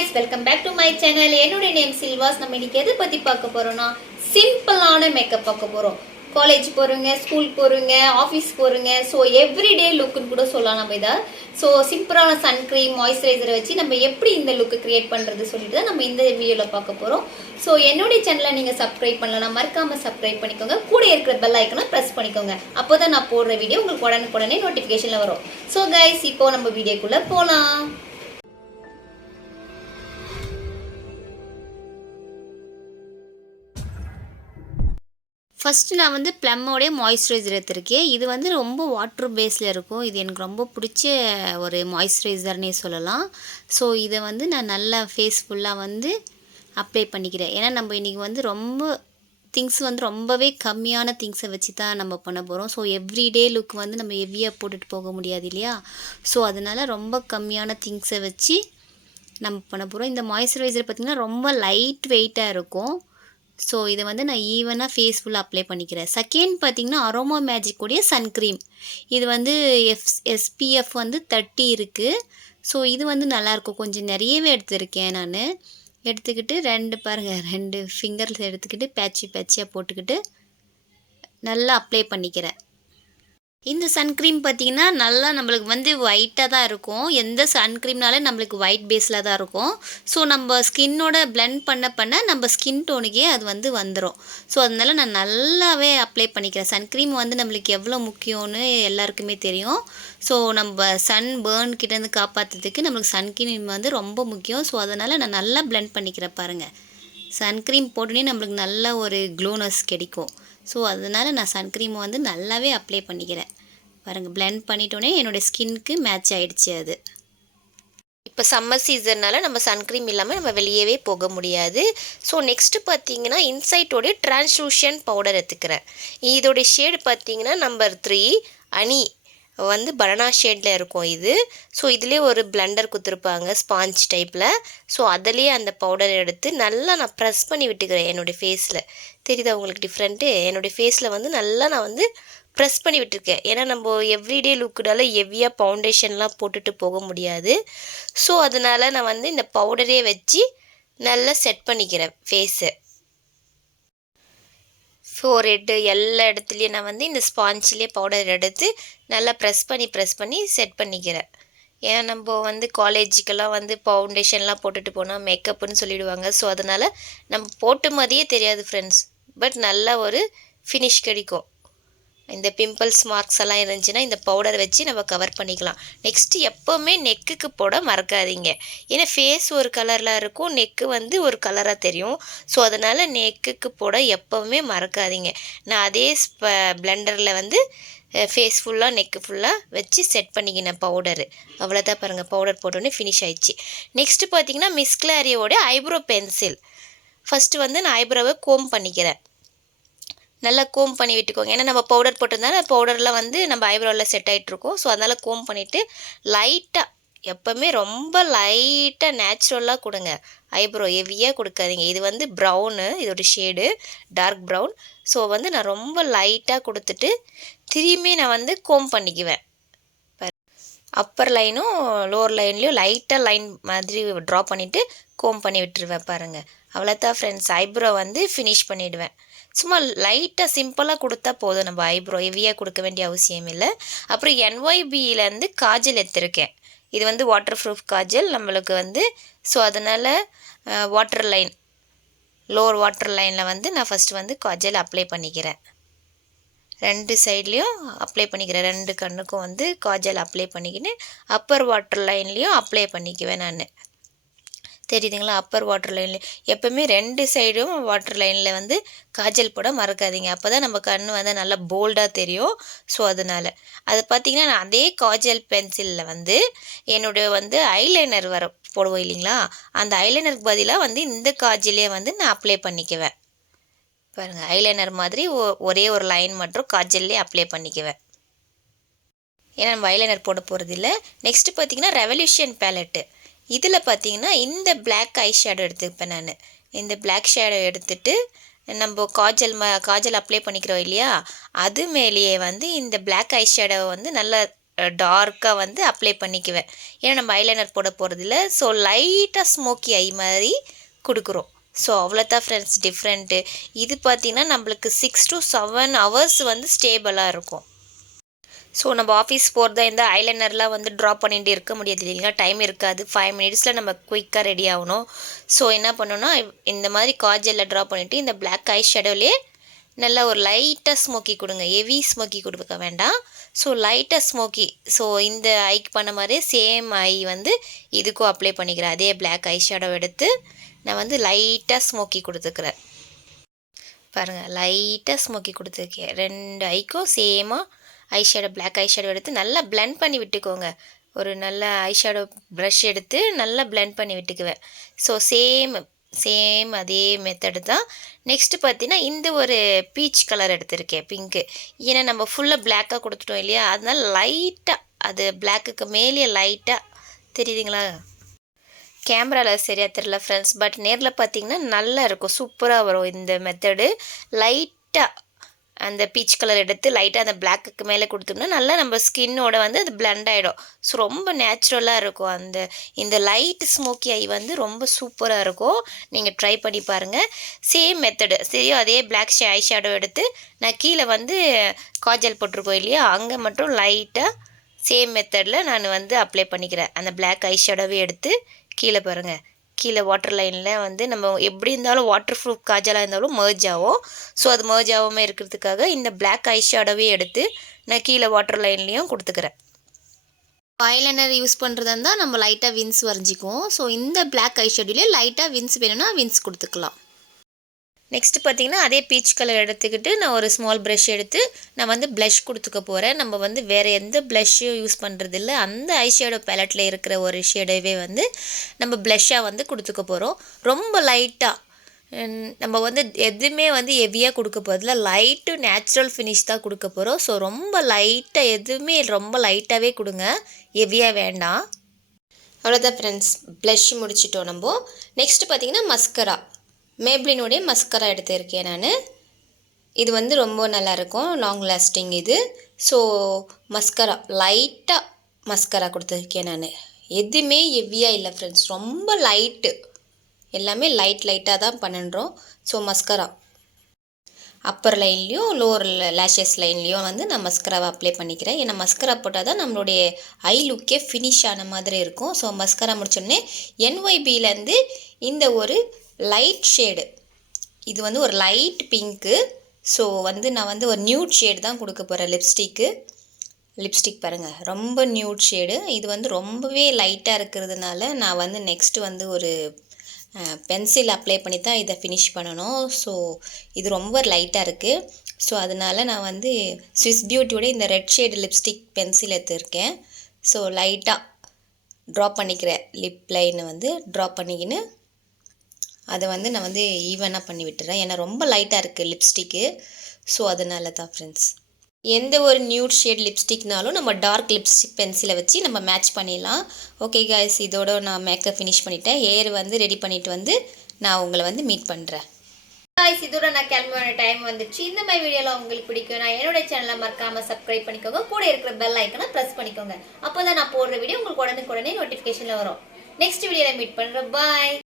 guys, welcome back to my channel. என்னோட name சில்வாஸ். நம்ம இன்னைக்கு எதை பத்தி பார்க்க போறோம்னா சிம்பிளான மேக்கப் பார்க்க போறோம். காலேஜ் போறீங்க, ஸ்கூல் போறீங்க, ஆபீஸ் போறீங்க, சோ எவ்ரிடே லுக்னு கூட சொல்லலாம் நம்ம இத. சோ சிம்பிளான சன் கிரீம், மாய்ஸ்சரைசர் வச்சு நம்ம எப்படி இந்த லுக் கிரியேட் பண்றது சொல்லிட்டு தான் நம்ம இந்த வீடியோல பார்க்க போறோம். சோ என்னோட சேனலை நீங்க சப்ஸ்கிரைப் பண்ணலனா மறக்காம சப்ஸ்கிரைப் பண்ணிக்கோங்க. கூட இருக்கிற பெல் ஐகானை பிரஸ் பண்ணிக்கோங்க. அப்பதான் நான் போடுற வீடியோ உங்களுக்கு உடனுக்குடனே நோட்டிபிகேஷன்ல வரும். சோ गाइस, இப்போ நம்ம வீடியோக்குள்ள போலாம். ஃபஸ்ட்டு நான் வந்து ப்ளம்மோடைய மாய்ஸ்சரைசர் எடுத்திருக்கேன். இது வந்து ரொம்ப வாட்டர் பேஸில் இருக்கும். இது எனக்கு ரொம்ப பிடிச்ச ஒரு மாய்ஸ்சரைசர்னே சொல்லலாம். ஸோ இதை வந்து நான் நல்லா ஃபேஸ் ஃபுல்லாக வந்து அப்ளை பண்ணிக்கிறேன். ஏன்னா நம்ம இன்றைக்கி வந்து ரொம்ப திங்ஸ் வந்து ரொம்பவே கம்மியான திங்ஸை வச்சு தான் நம்ம பண்ண போகிறோம். ஸோ எவ்ரிடே லுக் வந்து நம்ம ஹெவியாக போட்டுட்டு போக முடியாது இல்லையா? ஸோ அதனால் ரொம்ப கம்மியான திங்ஸை வச்சு நம்ம பண்ண போகிறோம். இந்த மாய்ஸ்சரைசர் பார்த்திங்கன்னா ரொம்ப லைட் வெயிட்டாக இருக்கும். ஸோ இதை வந்து நான் ஈவனாக ஃபேஸ் ஃபுல்லாக அப்ளை பண்ணிக்கிறேன். செகண்ட் பார்த்திங்கன்னா அரோமா மேஜிக் உடைய சன்க்ரீம். இது வந்து எஸ்பிஎஃப் வந்து 30 இருக்குது. ஸோ இது வந்து நல்லாயிருக்கும். கொஞ்சம் நிறையவே எடுத்துருக்கேன் நான். எடுத்துக்கிட்டு ரெண்டு ஃபிங்கர்ஸ் எடுத்துக்கிட்டு பேட்சியாக போட்டுக்கிட்டு நல்லா அப்ளை பண்ணிக்கிறேன். இந்த சன்க்ரீம் பார்த்திங்கன்னா நல்லா நம்மளுக்கு வந்து ஒயிட்டாக தான் இருக்கும். எந்த சன்க்ரீம்னாலே நம்மளுக்கு ஒயிட் பேஸில் தான் இருக்கும். ஸோ நம்ம ஸ்கின்னோட பிளெண்ட் பண்ண நம்ம ஸ்கின் டோனுக்கே அது வந்து வந்துடும். ஸோ அதனால நான் நல்லாவே அப்ளை பண்ணிக்கிறேன். சன்க்ரீம் வந்து நம்மளுக்கு எவ்வளோ முக்கியம்னு எல்லாருக்குமே தெரியும். ஸோ நம்ம சன் பேர்ன் கிட்டேருந்து காப்பாற்றுறதுக்கு நம்மளுக்கு சன்க்ரீம் வந்து ரொம்ப முக்கியம். ஸோ அதனால் நான் நல்லா பிளெண்ட் பண்ணிக்கிறேன் பாருங்கள். சன்க்ரீம் போட்டோன்னே நம்மளுக்கு நல்ல ஒரு க்ளோனஸ் கிடைக்கும். ஸோ அதனால் நான் சன்க்ரீமை வந்து நல்லாவே அப்ளை பண்ணிக்கிறேன் பாருங்கள். பிளெண்ட் பண்ணிட்டோன்னே என்னோடய ஸ்கின்னுக்கு மேட்ச் ஆகிடுச்சு. அது இப்போ சம்மர் சீசன்னால் நம்ம சன்க்ரீம் இல்லாமல் நம்ம வெளியவே போக முடியாது. ஸோ நெக்ஸ்ட்டு பார்த்தீங்கன்னா இன்சைட்டோடைய ட்ரான்ஸ்லூஷன் பவுடர் எடுத்துக்கிறேன். இதோடைய ஷேடு பார்த்தீங்கன்னா நம்பர் 3 அனி வந்து பனானா ஷேடில் இருக்கும் இது. ஸோ இதுலேயே ஒரு பிளெண்டர் கொடுத்துருப்பாங்க ஸ்பாஞ்ச் டைப்பில். ஸோ அதிலேயே அந்த பவுடர் எடுத்து நல்லா நான் ப்ரெஸ் பண்ணி விட்டுக்கிறேன் என்னுடைய ஃபேஸில். தெரியுதா உங்களுக்கு டிஃப்ரெண்ட்டு? என்னுடைய ஃபேஸில் வந்து நல்லா நான் வந்து ப்ரெஸ் பண்ணி விட்டுருக்கேன். ஏன்னா நம்ம எவ்ரிடே லுக்குனால ஹெவியாக ஃபவுண்டேஷன்லாம் போட்டுட்டு போக முடியாது. ஸோ அதனால் நான் வந்து இந்த பவுடரே வச்சு நல்லா செட் பண்ணிக்கிறேன் ஃபேஸை. ஃபோர்ஹெட்டு எல்லா இடத்துலையும் நான் வந்து இந்த ஸ்பாஞ்சிலே பவுடர் எடுத்து நல்லா ப்ரெஸ் பண்ணி செட் பண்ணிக்கிறேன். ஏன்னா நம்ம வந்து காலேஜுக்கெல்லாம் வந்து ஃபவுண்டேஷன்லாம் போட்டுட்டு போனால் மேக்கப்புன்னு சொல்லிவிடுவாங்க. ஸோ அதனால் நம்ம போட்ட மாதிரியே தெரியாது ஃப்ரெண்ட்ஸ். பட் நல்ல ஒரு ஃபினிஷ் கிடைக்கும். இந்த பிம்பிள்ஸ் மார்க்ஸ் எல்லாம் இருந்துச்சுன்னா இந்த பவுடர் வச்சு நம்ம கவர் பண்ணிக்கலாம். நெக்ஸ்ட்டு எப்போவுமே நெக்குக்கு போட மறக்காதீங்க. ஏன்னா ஃபேஸ் ஒரு கலரில் இருக்கும், நெக்கு வந்து ஒரு கலராக தெரியும். ஸோ அதனால் நெக்குக்கு போட எப்போவுமே மறக்காதீங்க. நான் அதே பிளெண்டரில் வந்து ஃபேஸ் ஃபுல்லாக நெக்கு ஃபுல்லாக வச்சு செட் பண்ணிக்கினேன் பவுடரு. அவ்வளோதான் பாருங்கள், பவுடர் போட்டோன்னே ஃபினிஷ் ஆயிடுச்சு. நெக்ஸ்ட்டு பார்த்திங்கன்னா மிஸ் கிளாரியோட ஐப்ரோ பென்சில். ஃபஸ்ட்டு வந்து நான் ஐப்ரோவை கோம் பண்ணிக்கிறேன். நல்லா கோம் பண்ணி விட்டுக்கோங்க. ஏன்னா நம்ம பவுடர் போட்டிருந்தாலும் பவுடரில் வந்து நம்ம ஐப்ரோவில் செட் ஆகிட்ருக்கோம். ஸோ அதனால் கோம் பண்ணிவிட்டு லைட்டாக எப்போவுமே ரொம்ப லைட்டாக நேச்சுரலாக கொடுங்க. ஐப்ரோ ஹெவியாக கொடுக்காதீங்க. இது வந்து ப்ரௌனு, இதோட ஷேடு டார்க் ப்ரௌன். ஸோ வந்து நான் ரொம்ப லைட்டாக கொடுத்துட்டு திரும்பி நான் வந்து கோம் பண்ணிக்குவேன். அப்பர் லைனும் லோவர் லைன்லேயும் லைட்டாக லைன் மாதிரி ட்ரா பண்ணிவிட்டு கோம் பண்ணி விட்டுருவேன் பாருங்கள். அவ்வளோதான் ஃப்ரெண்ட்ஸ், ஐப்ரோ வந்து ஃபினிஷ் பண்ணிவிடுவேன். சும்மா லைட்டாக சிம்பிளாக கொடுத்தா போதும். நம்ம ஐப்ரோ ஹெவியாக கொடுக்க வேண்டிய அவசியம் இல்லை. அப்புறம் NYBலேருந்து காஜல் எடுத்திருக்கேன். இது வந்து வாட்டர் ப்ரூஃப் காஜல் நம்மளுக்கு வந்து. ஸோ அதனால் வாட்டர் லைன், லோவர் வாட்டர் லைனில் வந்து நான் ஃபஸ்ட்டு வந்து காஜல் அப்ளை பண்ணிக்கிறேன். 2 சைட்லேயும் அப்ளை பண்ணிக்கிறேன். 2 கண்ணுக்கும் வந்து காஜல் அப்ளை பண்ணிக்கின்னு அப்பர் வாட்டர் லைன்லேயும் அப்ளை பண்ணிக்குவேன் நான். தெரியுதுங்களா? அப்பர் வாட்டர் லைனில் எப்போவுமே 2 சைடும் வாட்டர் லைனில் வந்து காஜல் போட மறக்காதீங்க. அப்போ தான் நம்ம கண் வந்து நல்லா போல்டாக தெரியும். ஸோ அதனால் அது பார்த்திங்கன்னா நான் அதே காஜல் பென்சிலில் வந்து என்னுடைய வந்து ஐலைனர் போடுவோம் இல்லைங்களா? அந்த ஐலைனருக்கு பதிலாக வந்து இந்த காஜலே வந்து நான் அப்ளை பண்ணிக்குவேன் பாருங்கள். ஐலைனர் மாதிரி ஒரே ஒரு லைன் மட்டும் காஜல்லே அப்ளை பண்ணிக்குவேன். ஏன்னா நம்ம ஐலைனர் போட போகிறது இல்லை. நெக்ஸ்ட்டு பார்த்திங்கன்னா ரெவல்யூஷன் பேலட்டு. இதில் பார்த்திங்கன்னா இந்த பிளாக் ஐ ஷேடோ எடுத்துப்பேன் நான். இந்த பிளாக் ஷேடோ எடுத்துகிட்டு நம்ம காஜல் அப்ளை பண்ணிக்கிறோம் இல்லையா, அது மேலேயே வந்து இந்த பிளாக் ஐ ஷேடோவை வந்து நல்லா டார்க்காக வந்து அப்ளை பண்ணிக்குவேன். ஏன்னா நம்ம ஐலைனர் போட போகிறதில்ல. ஸோ லைட்டாக ஸ்மோக்கி ஐ மாதிரி கொடுக்குறோம். ஸோ அவ்வளோதான் ஃப்ரெண்ட்ஸ் டிஃப்ரெண்ட்டு. இது பார்த்திங்கன்னா நம்மளுக்கு 6 to 7 hours வந்து ஸ்டேபிளாக இருக்கும். ஸோ நம்ம ஆஃபீஸ் போகிறதா இருந்தால் ஐலைனர்லாம் வந்து ட்ரா பண்ணிட்டு இருக்க முடியாது இல்லைங்களா, டைம் இருக்காது. 5 minutesல நம்ம குயிக்காக ரெடி ஆகணும். ஸோ என்ன பண்ணணும்னா இந்த மாதிரி காஜலில் ட்ரா பண்ணிவிட்டு இந்த பிளாக் ஐ ஷேடோலேயே நல்லா ஒரு லைட்டாக ஸ்மோக்கி கொடுங்க. ஹெவி ஸ்மோக்கி கொடுக்க வேண்டாம். ஸோ லைட்டாக ஸ்மோக்கி. ஸோ இந்த ஐக்கு பண்ண மாதிரியே சேம் ஐ வந்து இதுக்கும் அப்ளை பண்ணிக்கிறேன். அதே பிளாக் ஐ ஷேடோ எடுத்து நான் வந்து லைட்டாக ஸ்மோக்கி கொடுத்துக்கிறேன். பாருங்கள், லைட்டாக ஸ்மோக்கி கொடுத்துருக்கேன். 2 ஐக்கும் சேமாக eye shadow black eye shadow எடுத்து நல்லா பிளெண்ட் பண்ணி விட்டுக்கோங்க. ஒரு நல்ல ஐ ஷேடோ ப்ரஷ் எடுத்து நல்லா பிளெண்ட் பண்ணி விட்டுக்குவேன். ஸோ சேம் அதே மெத்தடு தான். நெக்ஸ்ட்டு பார்த்தீங்கன்னா இந்த ஒரு பீச் கலர் எடுத்திருக்கேன், பிங்க்கு. ஏன்னா நம்ம ஃபுல்லாக பிளாக்காக கொடுத்துட்டோம் இல்லையா, அதனால லைட்டாக அது பிளாக்குக்கு மேலேயே லைட்டாக தெரியுதுங்களா. கேமராவில் சரியாக தெரியல ஃப்ரெண்ட்ஸ், பட் நேரில் பார்த்தீங்கன்னா நல்லா இருக்கும், சூப்பராக வரும் இந்த மெத்தடு. லைட்டாக அந்த பீச் கலர் எடுத்து லைட்டாக அந்த பிளாக்குக்கு மேலே கொடுத்தோம்னா நல்லா நம்ம ஸ்கின்னோட வந்து அது பிளெண்ட் ஆகிடும். ஸோ ரொம்ப நேச்சுரலாக இருக்கும். இந்த லைட் ஸ்மோக்கி ஐ வந்து ரொம்ப சூப்பராக இருக்கும். நீங்கள் ட்ரை பண்ணி பாருங்கள். சேம் மெத்தடு சரியும். அதே பிளாக் ஐ ஷேடோ எடுத்து நான் கீழே வந்து காஜல் போட்டிருக்கோம் இல்லையா, அங்கே மட்டும் லைட்டாக சேம் மெத்தடில் நான் வந்து அப்ளை பண்ணிக்கிறேன். அந்த பிளாக் ஐ ஷேடோவே எடுத்து கீழே பாருங்கள், கீழே வாட்டர் லைனில் வந்து நம்ம எப்படி இருந்தாலும் வாட்டர் ப்ரூஃப் காஜலாக இருந்தாலும் மர்ஜ் ஆகும். ஸோ அது மர்ஜ் ஆகாமல் இருக்கிறதுக்காக இந்த பிளாக் ஐ ஷேடோவே எடுத்து நான் கீழே வாட்டர் லைன்லேயும் கொடுத்துக்கிறேன். ஐலைனர் யூஸ் பண்ணுறதா இருந்தால் நம்ம லைட்டாக வின்ஸ் வரைஞ்சிக்குவோம். ஸோ இந்த பிளாக் ஐ ஷேடோலேயே லைட்டாக வின்ஸ் வேணும்னா வின்ஸ் கொடுத்துக்கலாம். நெக்ஸ்ட்டு பார்த்திங்கன்னா அதே பீச் கலர் எடுத்துக்கிட்டு நான் ஒரு ஸ்மால் ப்ரஷ் எடுத்து நான் வந்து ப்ளஷ் கொடுத்துக்க போகிறேன். நம்ம வந்து வேறு எந்த ப்ளஷ்ஷும் யூஸ் பண்ணுறதில்ல. அந்த ஐ ஷேடோ பேலட்டில் இருக்கிற ஒரு ஷேடோவே வந்து நம்ம ப்ளஷ்ஷாக வந்து கொடுத்துக்க போகிறோம். ரொம்ப லைட்டாக நம்ம வந்து எதுவுமே வந்து ஹெவியாக கொடுக்க போகிறதில்ல, லைட்டு நேச்சுரல் ஃபினிஷ் தான் கொடுக்க போகிறோம். ஸோ ரொம்ப லைட்டாக எதுவுமே ரொம்ப லைட்டாகவே கொடுங்க, ஹெவியாக வேண்டாம். அவ்வளோதான் ஃப்ரெண்ட்ஸ், ப்ளஷ் முடிச்சிட்டோம் நம்ம. நெக்ஸ்ட்டு பார்த்திங்கன்னா மஸ்கரா, மேப்ளினுடைய மஸ்கரா எடுத்திருக்கேன் நான். இது வந்து ரொம்ப நல்லாயிருக்கும், லாங் லாஸ்டிங் இது. ஸோ மஸ்கரா லைட்டாக மஸ்கரா கொடுத்துருக்கேன் நான். எதுவுமே ஹெவியாக இல்லை ஃப்ரெண்ட்ஸ், ரொம்ப லைட்டு, எல்லாமே லைட்டாக தான் பண்ணுறோம். ஸோ மஸ்கரா அப்பர் லைன்லேயும் லோவர் லேஷஸ் லைன்லேயும் வந்து நான் மஸ்கராவை அப்ளை பண்ணிக்கிறேன். ஏன்னா மஸ்கரா போட்டால் தான் நம்மளுடைய ஐ லுக்கே ஃபினிஷ் ஆன மாதிரி இருக்கும். ஸோ மஸ்கரா முடிச்சோடனே NYBலேருந்து இந்த ஒரு லைட் ஷேடு, இது வந்து ஒரு லைட் பிங்க்கு. ஸோ வந்து நான் வந்து ஒரு நியூட் ஷேடு தான் கொடுக்க போகிறேன் லிப்ஸ்டிக் பாருங்கள், ரொம்ப நியூட் ஷேடு. இது வந்து ரொம்பவே லைட்டாக இருக்கிறதுனால நான் வந்து நெக்ஸ்ட்டு வந்து ஒரு பென்சில் அப்ளை பண்ணி தான் இதை ஃபினிஷ் பண்ணணும். ஸோ இது ரொம்ப லைட்டாக இருக்குது. ஸோ அதனால் நான் வந்து ஸ்விஸ் பியூட்டியோட இந்த ரெட் ஷேடு லிப்ஸ்டிக் பென்சில் எடுத்துருக்கேன். ஸோ லைட்டாக ட்ரா பண்ணிக்கிறேன், லிப் லைனை வந்து ட்ரா பண்ணிக்கின்னு அதை வந்து நான் வந்து ஈவனாக பண்ணி விட்டுறேன். ஏன்னா ரொம்ப லைட்டாக இருக்குது லிப்ஸ்டிக்கு. ஸோ அதனால தான் ஃப்ரெண்ட்ஸ், எந்த ஒரு நியூட் ஷேட் லிப்ஸ்டிக்னாலும் நம்ம டார்க் லிப்ஸ்டிக் பென்சிலை வச்சு நம்ம மேட்ச் பண்ணிடலாம். ஓகே காய்ஸ், இதோட நான் மேக்கப் ஃபினிஷ் பண்ணிட்டேன். ஹேர் வந்து ரெடி பண்ணிவிட்டு வந்து நான் உங்களை வந்து மீட் பண்ணுறேன். காய்ஸ், இதோட நான் கிளம்புற டைம் வந்துடுச்சு. இந்த மாதிரி வீடியோலாம் உங்களுக்கு பிடிக்கும் நான் என்னோட சேனலை மறக்காமல் சப்ஸ்கிரைப் பண்ணிக்கோங்க. கூட இருக்கிற பெல் ஐக்கனை ப்ரெஸ் பண்ணிக்கோங்க. அப்போ தான் நான் போடுற வீடியோ உங்களுக்கு உடனே நோட்டிஃபிகேஷனில் வரும். நெக்ஸ்ட் வீடியோவில் மீட் பண்ணுறேன். பாய்.